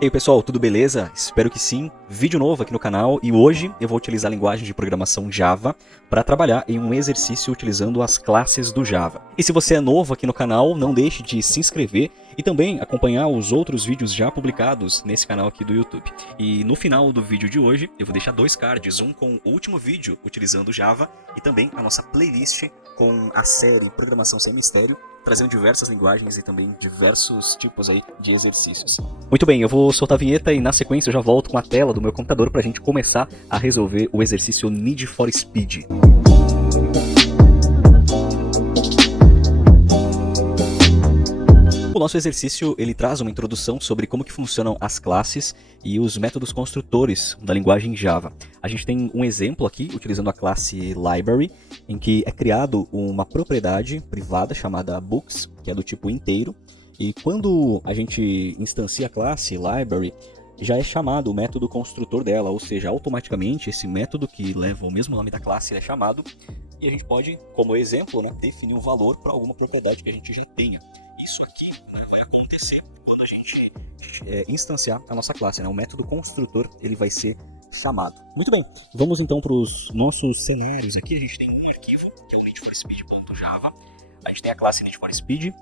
E aí pessoal, tudo beleza? Espero que sim. Vídeo novo aqui no canal e hoje eu vou utilizar a linguagem de programação Java para trabalhar em um exercício utilizando as classes do Java. E se você é novo aqui no canal, não deixe de se inscrever e também acompanhar os outros vídeos já publicados nesse canal aqui do YouTube. E no final do vídeo de hoje eu vou deixar dois cards, um com o último vídeo utilizando Java e também a nossa playlist com a série Programação Sem Mistério, trazendo diversas linguagens e também diversos tipos aí de exercícios. Muito bem, eu vou soltar a vinheta e na sequência eu já volto com a tela do meu computador para a gente começar a resolver o exercício Need for Speed. O nosso exercício ele traz uma introdução sobre como que funcionam as classes e os métodos construtores da linguagem Java. A gente tem um exemplo aqui utilizando a classe Library, em que é criado uma propriedade privada chamada Books, que é do tipo inteiro, e quando a gente instancia a classe Library, já é chamado o método construtor dela, ou seja, automaticamente esse método que leva o mesmo nome da classe é chamado, e a gente pode, como exemplo, definir um valor para alguma propriedade que a gente já tenha. Isso aqui vai acontecer quando a gente instanciar a nossa classe, o método construtor ele vai ser chamado. Muito bem, vamos então para os nossos cenários aqui. A gente tem um arquivo, que é o needforspeed.java. A gente tem a classe needforspeed,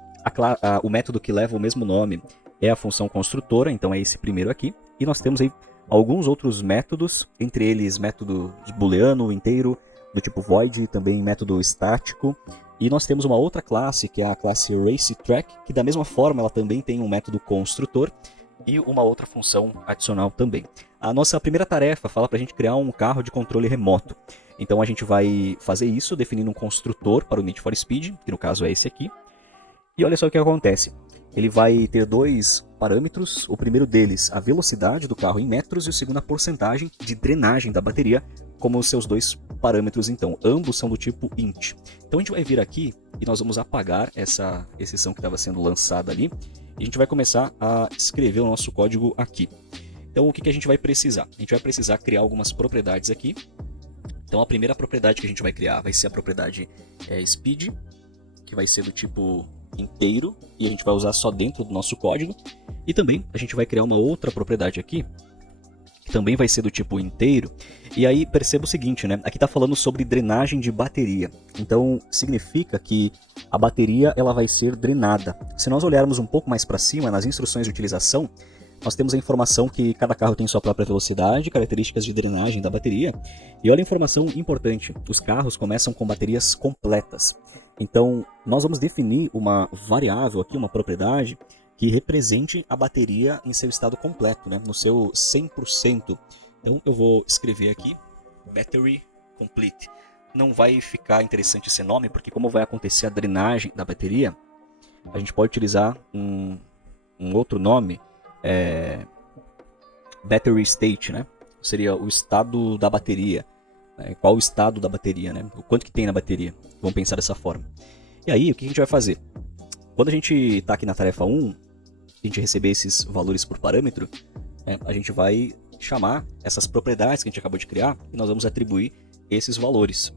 o método que leva o mesmo nome é a função construtora, então é esse primeiro aqui. E nós temos aí alguns outros métodos, entre eles método de booleano inteiro, do tipo void, e também método estático. E nós temos uma outra classe, que é a classe racetrack, que da mesma forma ela também tem um método construtor e uma outra função adicional também. A nossa primeira tarefa fala para a gente criar um carro de controle remoto. Então a gente vai fazer isso definindo um construtor para o Need for Speed, que no caso é esse aqui. E olha só o que acontece. Ele vai ter dois parâmetros, o primeiro deles a velocidade do carro em metros e o segundo a porcentagem de drenagem da bateria como os seus dois parâmetros, então, ambos são do tipo int. Então a gente vai vir aqui e nós vamos apagar essa exceção que estava sendo lançada ali e a gente vai começar a escrever o nosso código aqui. Então o que a gente vai precisar? A gente vai precisar criar algumas propriedades aqui. Então a primeira propriedade que a gente vai criar vai ser a propriedade speed, que vai ser do tipo inteiro e a gente vai usar só dentro do nosso código. E também a gente vai criar uma outra propriedade aqui, que também vai ser do tipo inteiro. E aí perceba o seguinte, aqui está falando sobre drenagem de bateria. Então significa que a bateria ela vai ser drenada. Se nós olharmos um pouco mais para cima, nas instruções de utilização, nós temos a informação que cada carro tem sua própria velocidade, características de drenagem da bateria. E olha a informação importante, os carros começam com baterias completas. Então nós vamos definir uma variável aqui, uma propriedade, que represente a bateria em seu estado completo, no seu 100%. Então eu vou escrever aqui battery complete. Não vai ficar interessante esse nome, porque como vai acontecer a drenagem da bateria, a gente pode utilizar um outro nome, battery state, seria o estado da bateria. Qual o estado da bateria, o quanto que tem na bateria. Vamos pensar dessa forma. E aí, o que a gente vai fazer? Quando a gente está aqui na tarefa 1, a gente receber esses valores por parâmetro, a gente vai chamar essas propriedades que a gente acabou de criar e nós vamos atribuir esses valores.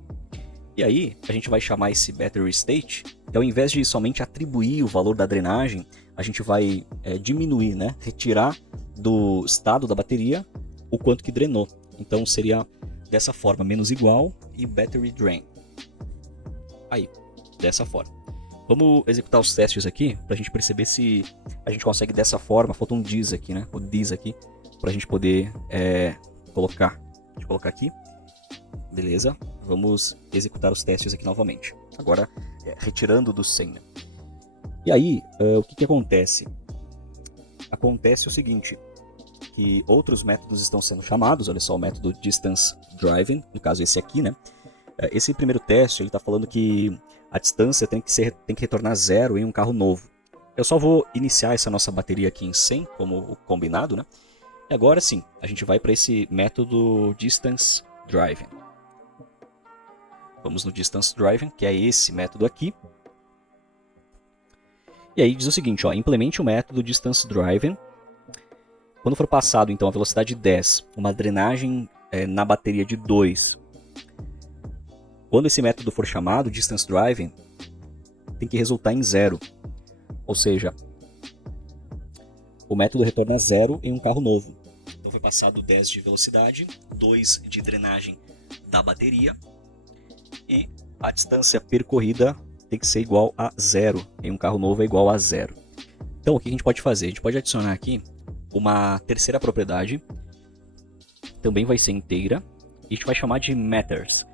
E aí, a gente vai chamar esse battery state, e ao invés de somente atribuir o valor da drenagem, a gente vai diminuir, retirar do estado da bateria o quanto que drenou. Então seria dessa forma, menos igual e battery drain. Aí, dessa forma. Vamos executar os testes aqui para a gente perceber se a gente consegue dessa forma. Falta um this aqui, o this aqui, para a gente poder colocar. Deixa eu colocar aqui. Beleza. Vamos executar os testes aqui novamente. Agora, retirando do 100. E aí, o que acontece? Acontece o seguinte, que outros métodos estão sendo chamados. Olha só o método distance driving, no caso esse aqui, Esse primeiro teste, ele está falando que a distância tem que retornar 0 em um carro novo. Eu só vou iniciar essa nossa bateria aqui em 100, como o combinado, E agora sim, a gente vai para esse método distance driving. Vamos no distance driving, que é esse método aqui. E aí diz o seguinte, implemente o método distance driving. Quando for passado, então, a velocidade 10, uma drenagem na bateria de 2. Quando esse método for chamado, distance driving, tem que resultar em 0. Ou seja, o método retorna 0 em um carro novo. Então foi passado 10 de velocidade, 2 de drenagem da bateria e a distância percorrida tem que ser igual a 0. Em um carro novo é igual a 0. Então o que a gente pode fazer? A gente pode adicionar aqui uma terceira propriedade, também vai ser inteira, e a gente vai chamar de matters.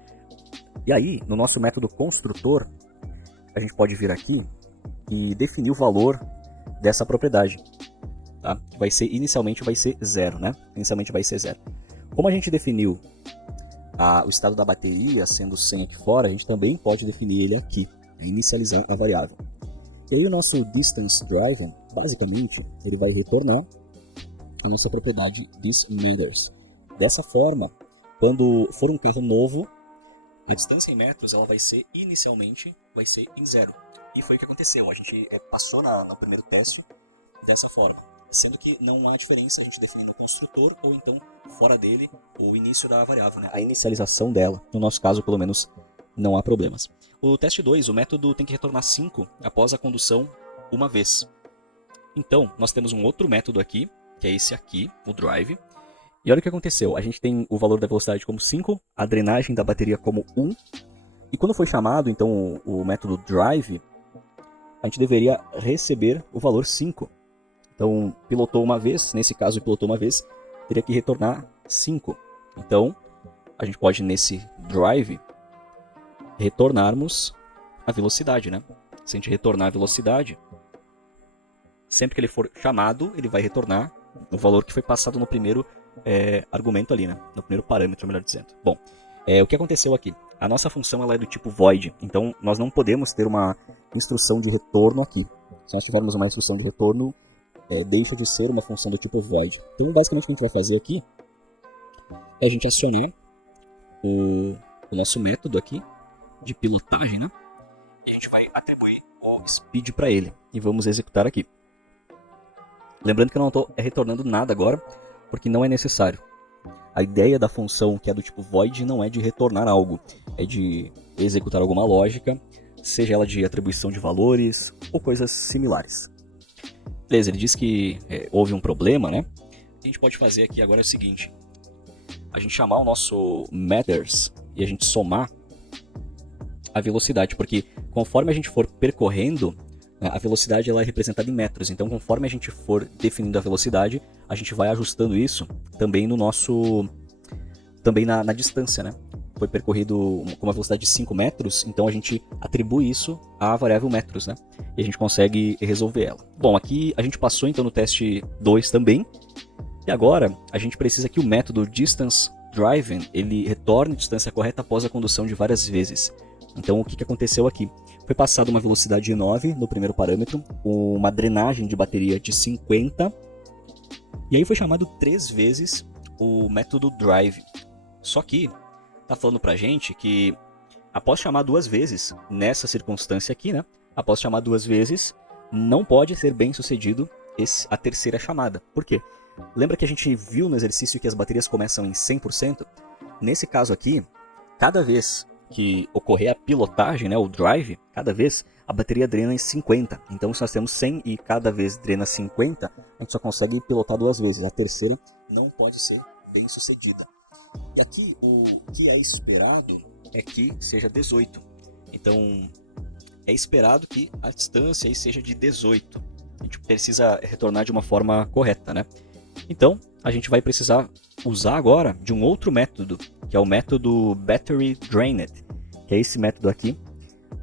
E aí, no nosso método construtor, a gente pode vir aqui e definir o valor dessa propriedade. Tá? Inicialmente vai ser 0, né? Inicialmente vai ser 0. Como a gente definiu o estado da bateria sendo 100 aqui fora, a gente também pode definir ele aqui, inicializar a variável. E aí o nosso distance driven, basicamente, ele vai retornar a nossa propriedade thisMatters. Dessa forma, quando for um carro novo, a distância em metros ela vai ser inicialmente em 0. E foi o que aconteceu. A gente passou no primeiro teste dessa forma. Sendo que não há diferença a gente definir no construtor ou então fora dele o início da variável, né? A inicialização dela. No nosso caso, pelo menos, não há problemas. O teste 2, o método tem que retornar 5 após a condução uma vez. Então, nós temos um outro método aqui, que é esse aqui, o drive. E olha o que aconteceu. A gente tem o valor da velocidade como 5, a drenagem da bateria como 1. E quando foi chamado, então, o método drive, a gente deveria receber o valor 5. Então, pilotou uma vez, nesse caso pilotou uma vez, teria que retornar 5. Então, a gente pode nesse drive retornarmos a velocidade, né? Se a gente retornar a velocidade, sempre que ele for chamado, ele vai retornar o valor que foi passado no primeiro argumento ali, né? No primeiro parâmetro, melhor dizendo. Bom, o que aconteceu aqui? A nossa função ela é do tipo void, então nós não podemos ter uma instrução de retorno aqui. Se nós tivermos uma instrução de retorno, deixa de ser uma função do tipo void. Então, basicamente, o que a gente vai fazer aqui é a gente acionar o nosso método aqui de pilotagem, né? E a gente vai atribuir o speed para ele. E vamos executar aqui. Lembrando que eu não estou retornando nada agora, porque não é necessário. A ideia da função que é do tipo void não é de retornar algo, é de executar alguma lógica, seja ela de atribuição de valores ou coisas similares. Beleza, ele diz que houve um problema, né? O que a gente pode fazer aqui agora é o seguinte. A gente chamar o nosso matters e a gente somar a velocidade, porque conforme a gente for percorrendo, a velocidade ela é representada em metros. Então, conforme a gente for definindo a velocidade, a gente vai ajustando isso também no nosso... também na distância, né? Foi percorrido com uma velocidade de 5 metros, então a gente atribui isso à variável metros, né? E a gente consegue resolver ela. Bom, aqui a gente passou então no teste 2 também. E agora a gente precisa que o método distance driven, ele retorne a distância correta após a condução de várias vezes. Então o que aconteceu aqui? Foi passada uma velocidade de 9 no primeiro parâmetro, uma drenagem de bateria de 50, e aí foi chamado 3 vezes o método drive. Só que está falando pra gente que após chamar 2 vezes, nessa circunstância aqui, né? Após chamar 2 vezes, não pode ser bem sucedido a terceira chamada. Por quê? Lembra que a gente viu no exercício que as baterias começam em 100%? Nesse caso aqui, cada vez que ocorrer a pilotagem, né, o drive, cada vez a bateria drena em 50. Então, se nós temos 100 e cada vez drena 50, a gente só consegue pilotar 2 vezes. A terceira não pode ser bem sucedida. E aqui o que é esperado é que seja 18. Então, é esperado que a distância aí seja de 18. A gente precisa retornar de uma forma correta, né? Então, a gente vai precisar usar agora de um outro método, que é o método Battery Drained, que é esse método aqui.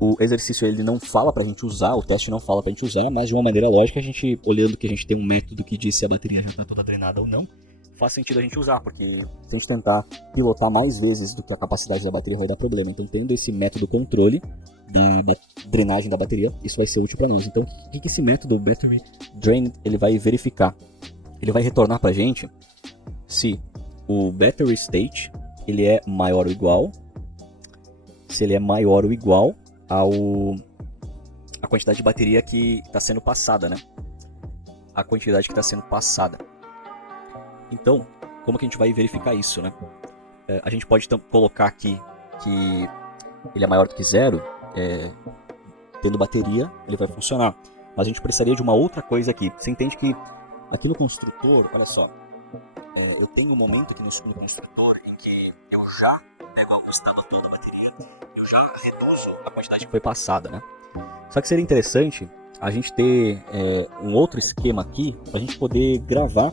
O exercício ele não fala pra gente usar, o teste não fala pra gente usar, mas de uma maneira lógica, a gente, olhando que a gente tem um método que diz se a bateria já está toda drenada ou não, faz sentido a gente usar, porque se a gente tentar pilotar mais vezes do que a capacidade da bateria vai dar problema. Então, tendo esse método controle da drenagem da bateria, isso vai ser útil para nós. Então, o que esse método Battery Drained ele vai verificar? Ele vai retornar pra gente se o battery state ele é maior ou igual, se ele é maior ou igual a quantidade de bateria que está sendo passada, né? A quantidade que está sendo passada. Então, como que a gente vai verificar isso, né? A gente pode então colocar aqui que ele é maior do que 0, tendo bateria, ele vai funcionar. Mas a gente precisaria de uma outra coisa aqui. Você entende que aqui no construtor, olha só, eu tenho um momento aqui no construtor em que eu já pego o estado atual da bateria, eu já reduzo a quantidade que foi passada, né? Só que seria interessante a gente ter um outro esquema aqui para a gente poder gravar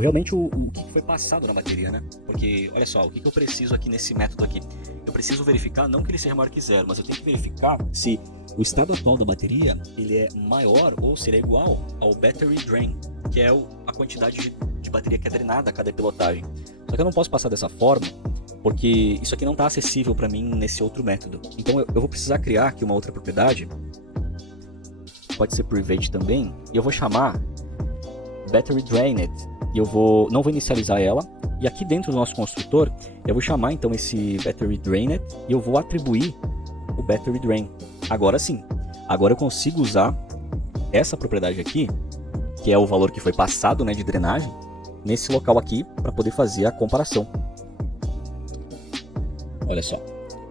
realmente o que foi passado na bateria, né? Porque, olha só, o que eu preciso aqui nesse método aqui? Eu preciso verificar, não que ele seja maior que zero, mas eu tenho que verificar se o estado atual da bateria ele é maior ou se ele é igual ao battery drain, que é a quantidade de bateria que é drenada a cada pilotagem. Só que eu não posso passar dessa forma, porque isso aqui não está acessível para mim nesse outro método. Então eu vou precisar criar aqui uma outra propriedade, pode ser private também, e eu vou chamar battery drained, e não vou inicializar ela, e aqui dentro do nosso construtor eu vou chamar então esse battery drained e eu vou atribuir o battery drain. Agora sim, agora eu consigo usar essa propriedade aqui, que é o valor que foi passado, né, de drenagem, nesse local aqui para poder fazer a comparação. Olha só,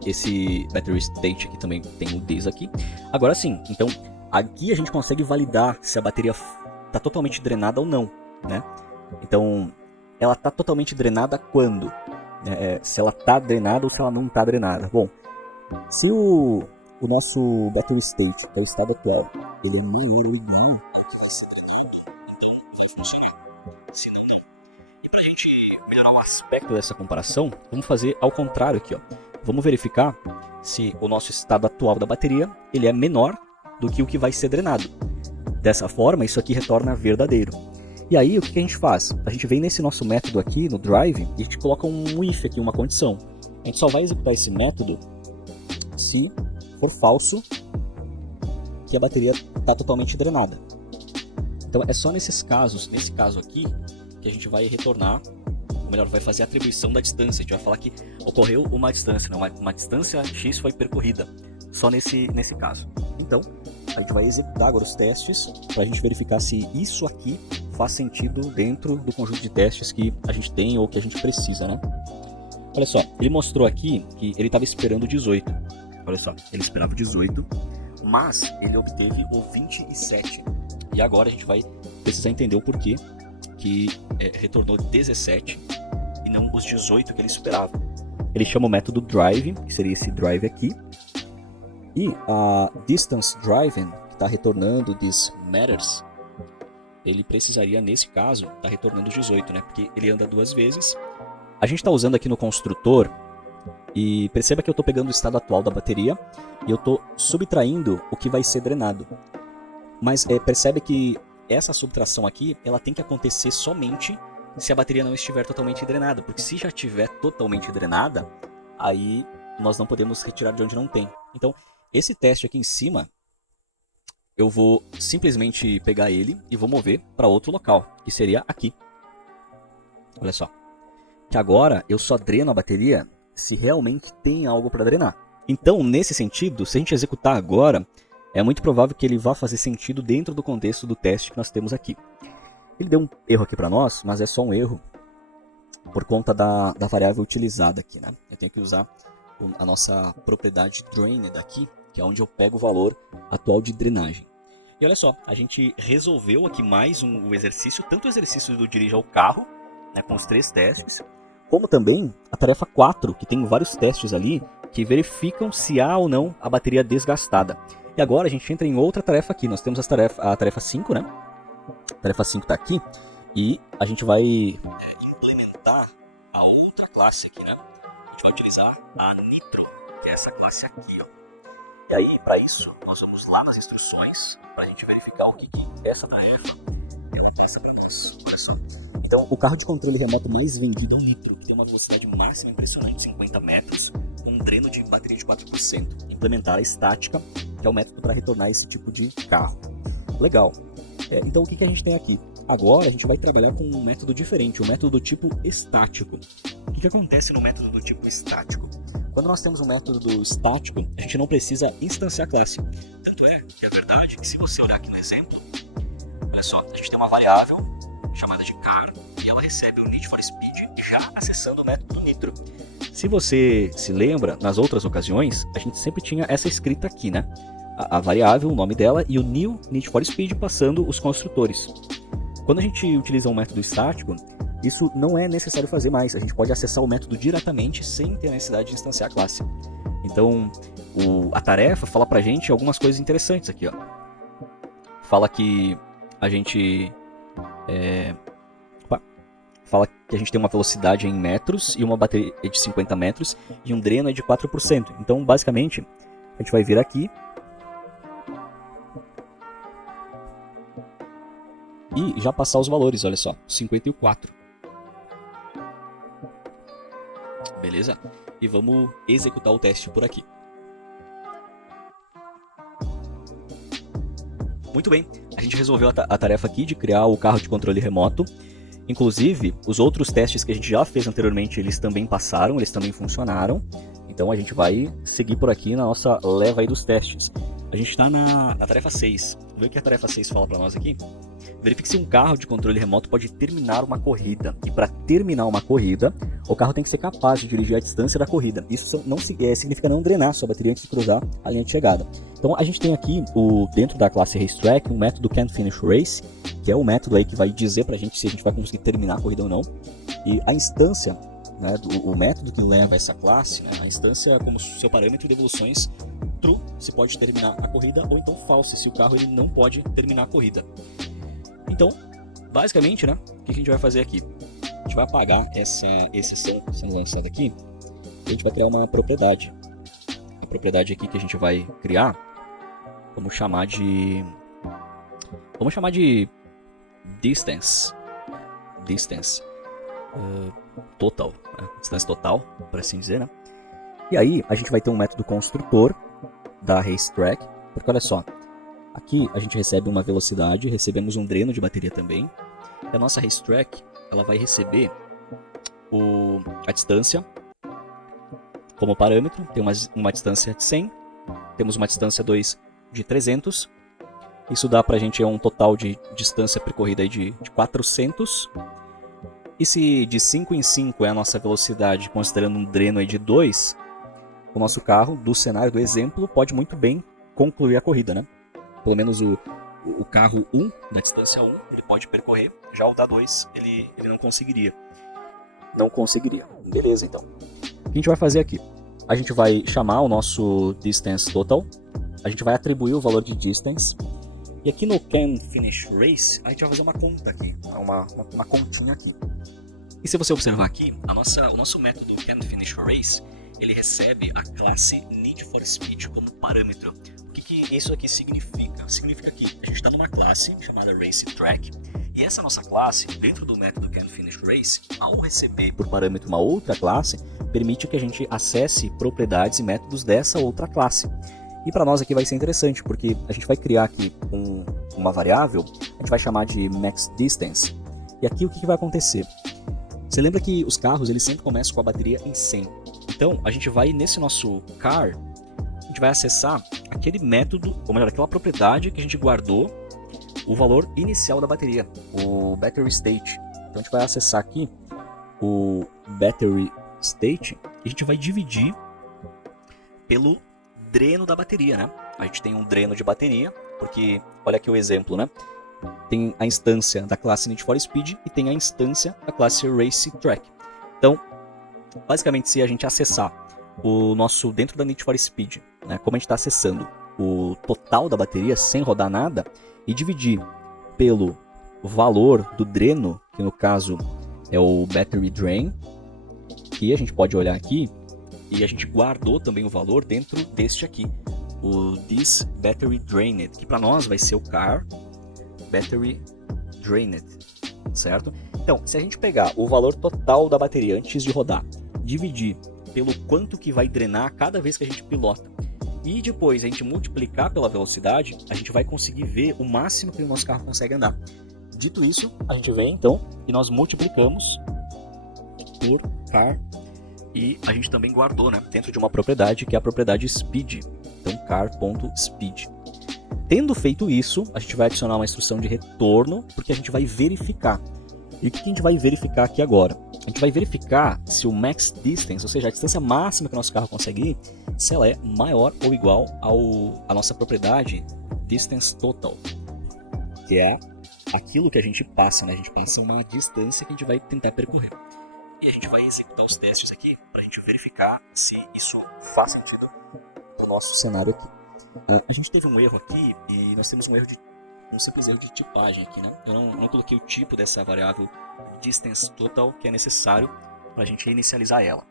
esse battery state aqui também tem o this aqui. Agora sim, então aqui a gente consegue validar se a bateria está totalmente drenada ou não, né? Então, ela está totalmente drenada quando? Se ela está drenada ou se ela não está drenada. Bom, se o nosso battery state, que é o estado atual, ele é maior ou igual ao que vai ser drenado, então vai funcionar. Se não, não. E para a gente melhorar o aspecto dessa comparação, vamos fazer ao contrário aqui, ó. Vamos verificar se o nosso estado atual da bateria ele é menor do que o que vai ser drenado. Dessa forma, isso aqui retorna verdadeiro. E aí, o que a gente faz? A gente vem nesse nosso método aqui, no drive, e a gente coloca um if aqui, uma condição. A gente só vai executar esse método se for falso que a bateria está totalmente drenada. Então, é só nesses casos, nesse caso aqui, que a gente vai retornar, ou melhor, vai fazer a atribuição da distância. A gente vai falar que ocorreu uma distância, né? Uma distância X foi percorrida, só nesse caso. Então, a gente vai executar agora os testes para a gente verificar se isso aqui faz sentido dentro do conjunto de testes que a gente tem ou que a gente precisa, né? Olha só, ele mostrou aqui que ele estava esperando 18. Olha só, ele esperava 18, mas ele obteve o 27. E agora a gente vai precisar entender o porquê que retornou 17 e não os 18 que ele esperava. Ele chama o método drive, que seria esse drive aqui. E a distance driven, que está retornando this matters, ele precisaria, nesse caso, estar retornando 18, né? Porque ele anda duas vezes. A gente está usando aqui no construtor, e perceba que eu estou pegando o estado atual da bateria e eu estou subtraindo o que vai ser drenado. Mas percebe que essa subtração aqui, ela tem que acontecer somente se a bateria não estiver totalmente drenada. Porque se já estiver totalmente drenada, aí nós não podemos retirar de onde não tem. Então, esse teste aqui em cima, eu vou simplesmente pegar ele e vou mover para outro local, que seria aqui. Olha só. Que agora eu só dreno a bateria se realmente tem algo para drenar. Então, nesse sentido, se a gente executar agora, é muito provável que ele vá fazer sentido dentro do contexto do teste que nós temos aqui. Ele deu um erro aqui para nós, mas é só um erro por conta da variável utilizada aqui, né? Eu tenho que usar a nossa propriedade drained aqui, que é onde eu pego o valor atual de drenagem. E olha só, a gente resolveu aqui mais um exercício, tanto o exercício do dirija o carro, né, com os 3 testes, como também a tarefa 4, que tem vários testes ali, que verificam se há ou não a bateria desgastada. E agora a gente entra em outra tarefa aqui, nós temos a tarefa 5, né? A tarefa 5 está aqui, e a gente vai implementar a outra classe aqui, né? A gente vai utilizar a Nitro, que é essa classe aqui, ó. E aí, para isso, nós vamos lá nas instruções para a gente verificar o que essa tarefa ela passa para nós. Olha só. Então, o carro de controle remoto mais vendido é o Nitro, que tem uma velocidade máxima impressionante, 50 metros, com um dreno de bateria de 4%. Implementar a estática, que é o método para retornar esse tipo de carro. Legal. Então, o que a gente tem aqui? Agora, a gente vai trabalhar com um método diferente, um método do tipo estático. O que acontece no método do tipo estático? Quando nós temos um método estático, a gente não precisa instanciar a classe. Tanto é que é verdade que se você olhar aqui no exemplo, olha só, a gente tem uma variável chamada de car e ela recebe o Need for Speed já acessando o método Nitro. Se você se lembra, nas outras ocasiões, a gente sempre tinha essa escrita aqui, né? A variável, o nome dela e o new Need for Speed passando os construtores. Quando a gente utiliza um método estático, isso não é necessário fazer mais. A gente pode acessar o método diretamente sem ter a necessidade de instanciar a classe. Então, a tarefa fala pra gente algumas coisas interessantes aqui, ó. Fala que a gente tem uma velocidade em metros e uma bateria de 50 metros e um dreno é de 4%. Então, basicamente, a gente vai vir aqui e já passar os valores, olha só, 54. Beleza? E vamos executar o teste por aqui. Muito bem, a gente resolveu a tarefa aqui de criar o carro de controle remoto. Inclusive, os outros testes que a gente já fez anteriormente, eles também passaram, eles também funcionaram. Então a gente vai seguir por aqui na nossa leva aí dos testes. A gente está na tarefa 6. Vamos ver o que a tarefa 6 fala para nós aqui. Verifique se um carro de controle remoto pode terminar uma corrida. E para terminar uma corrida, o carro tem que ser capaz de dirigir a distância da corrida. Isso não significa não drenar sua bateria antes de cruzar a linha de chegada. Então a gente tem aqui, dentro da classe RaceTrack, um método CanFinishRace, que é o método aí que vai dizer para a gente se a gente vai conseguir terminar a corrida ou não. E a instância, né, o método que leva essa classe, né, a instância como seu parâmetro de evoluções, true, se pode terminar a corrida, ou então false, se o carro ele não pode terminar a corrida. Então, basicamente, né, o que a gente vai fazer aqui? A gente vai apagar essa sendo lançada aqui e a gente vai criar uma propriedade. A propriedade aqui que a gente vai criar, vamos chamar de distance total, né? Distância total, por assim dizer, né? E aí a gente vai ter um método construtor da RaceTrack, porque olha só, aqui a gente recebe uma velocidade, recebemos um dreno de bateria também, e a nossa RaceTrack ela vai receber a distância como parâmetro, tem uma distância de 100, temos uma distância 2 de 300, isso dá pra gente um total de distância percorrida aí de 400, e se de 5 em 5 é a nossa velocidade, considerando um dreno aí de 2, o nosso carro, do cenário do exemplo, pode muito bem concluir a corrida, né? Pelo menos o carro 1, da distância 1, ele pode percorrer, já o da 2, ele não conseguiria. Não conseguiria. Beleza, então. O que a gente vai fazer aqui? A gente vai chamar o nosso distance total, a gente vai atribuir o valor de distance, e aqui no CanFinishRace, a gente vai fazer uma conta aqui, uma continha aqui. E se você observar aqui, o nosso método CanFinishRace, ele recebe a classe Need for Speed como parâmetro. O que isso aqui significa? Significa que a gente está numa classe chamada RaceTrack, e essa nossa classe, dentro do método CanFinishRace, ao receber por parâmetro uma outra classe, permite que a gente acesse propriedades e métodos dessa outra classe. E para nós aqui vai ser interessante, porque a gente vai criar aqui uma variável, a gente vai chamar de MaxDistance. E aqui o que vai acontecer? Você lembra que os carros eles sempre começam com a bateria em 100. Então a gente vai nesse nosso car, a gente vai acessar aquele método, ou melhor, aquela propriedade que a gente guardou o valor inicial da bateria, o battery state. Então a gente vai acessar aqui o battery state e a gente vai dividir pelo dreno da bateria, né? A gente tem um dreno de bateria, porque olha aqui o exemplo, né? Tem a instância da classe Need for Speed e tem a instância da classe RaceTrack. Então, basicamente, se a gente acessar o nosso dentro da Need for Speed, né, como a gente está acessando o total da bateria sem rodar nada e dividir pelo valor do dreno, que no caso é o battery drain, que a gente pode olhar aqui e a gente guardou também o valor dentro deste aqui, o this battery drained, que para nós vai ser o car battery drained, certo? Então, se a gente pegar o valor total da bateria antes de rodar, dividir pelo quanto que vai drenar cada vez que a gente pilota, e depois a gente multiplicar pela velocidade, a gente vai conseguir ver o máximo que o nosso carro consegue andar. Dito isso, a gente vem então e nós multiplicamos por car, e a gente também guardou, né, dentro de uma propriedade que é a propriedade speed, então car.speed. Tendo feito isso, a gente vai adicionar uma instrução de retorno, porque a gente vai verificar. E o que a gente vai verificar aqui agora? A gente vai verificar se o max distance, ou seja, a distância máxima que o nosso carro consegue ir, se ela é maior ou igual à nossa propriedade distance total, que é aquilo que a gente passa, né? A gente passa uma distância que a gente vai tentar percorrer. E a gente vai executar os testes aqui para a gente verificar se isso faz sentido no nosso cenário aqui. A gente teve um erro aqui e nós temos um simples erro de tipagem aqui, né? Eu não coloquei o tipo dessa variável distance total que é necessário para a gente inicializar ela.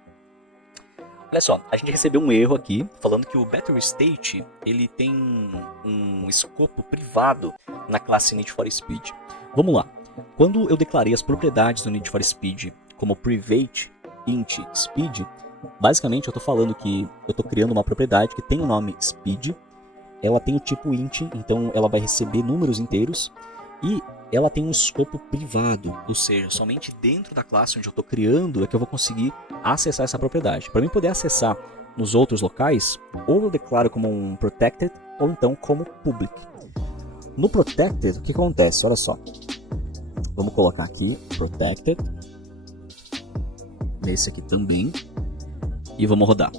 Olha só, a gente recebeu um erro aqui falando que o battery state ele tem um escopo privado na classe Need for Speed. Vamos lá. Quando eu declarei as propriedades do Need for Speed como private int speed, basicamente eu estou falando que eu estou criando uma propriedade que tem o nome speed, ela tem o tipo int, então ela vai receber números inteiros e ela tem um escopo privado, ou seja, somente dentro da classe onde eu estou criando é que eu vou conseguir acessar essa propriedade. Para mim poder acessar nos outros locais, ou eu declaro como um protected ou então como public. No protected, o que acontece? Olha só, vamos colocar aqui protected, nesse aqui também, e vamos rodar.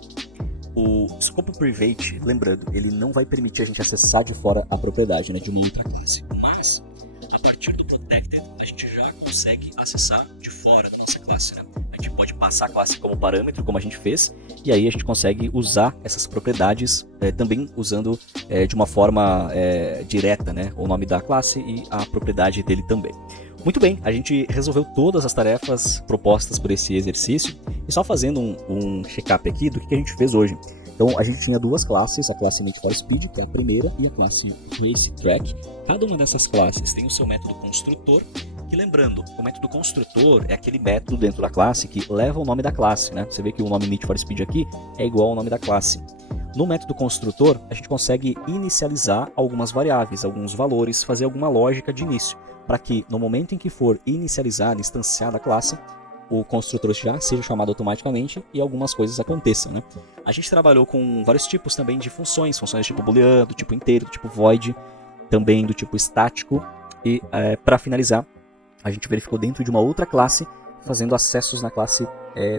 O escopo private, lembrando, ele não vai permitir a gente acessar de fora a propriedade, né, de uma outra classe, mas a partir do protected a gente já consegue acessar de fora da nossa classe, né? A gente pode passar a classe como parâmetro, como a gente fez, e aí a gente consegue usar essas propriedades também usando de uma forma direta, né, o nome da classe e a propriedade dele também. Muito bem, a gente resolveu todas as tarefas propostas por esse exercício e só fazendo um check-up aqui do que a gente fez hoje. Então a gente tinha duas classes, a classe Need for Speed, que é a primeira, e a classe Racetrack. Cada uma dessas classes tem o seu método construtor, que lembrando, o método construtor é aquele método dentro da classe que leva o nome da classe, né? Você vê que o nome Need for Speed aqui é igual ao nome da classe. No método construtor, a gente consegue inicializar algumas variáveis, alguns valores, fazer alguma lógica de início, para que no momento em que for inicializada, instanciada a classe, o construtor já seja chamado automaticamente e algumas coisas aconteçam, né? A gente trabalhou com vários tipos também de funções do tipo booleano, do tipo inteiro, do tipo void, também do tipo estático, e para finalizar, a gente verificou dentro de uma outra classe, fazendo acessos na classe,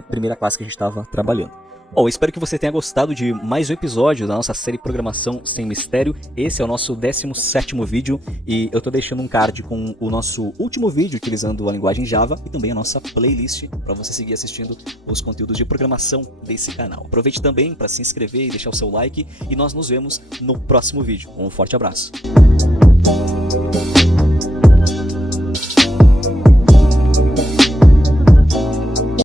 primeira classe que a gente estava trabalhando. Bom, espero que você tenha gostado de mais um episódio da nossa série Programação Sem Mistério. Esse é o nosso 17º vídeo e eu estou deixando um card com o nosso último vídeo utilizando a linguagem Java e também a nossa playlist para você seguir assistindo os conteúdos de programação desse canal. Aproveite também para se inscrever e deixar o seu like e nós nos vemos no próximo vídeo. Um forte abraço!